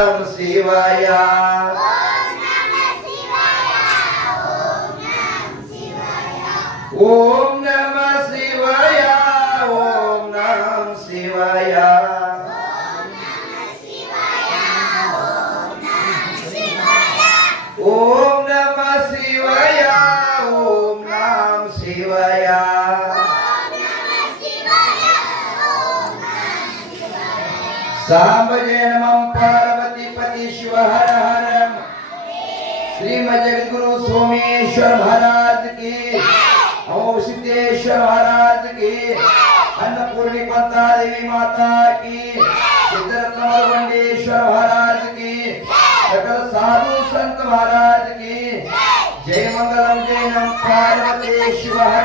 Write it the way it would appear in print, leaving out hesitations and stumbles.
नमः शिवाय ओम नमः शिवाय ओम नमः शिवाय ओम नमः शिवाय ओम नमः शिवाय सांबजे नमः पार्वती पति शिव हर हर श्रीमद जगद्गुरु सोमेश्वर महाराज की ओम सिद्धेश्वर महाराज की अन्नपूर्णी पंता देवी माता की सिद्धरत्नवंडेश्वर महाराज की सकल साधु संत महाराज की जय मंगलम जय नम पार्वती शिव हर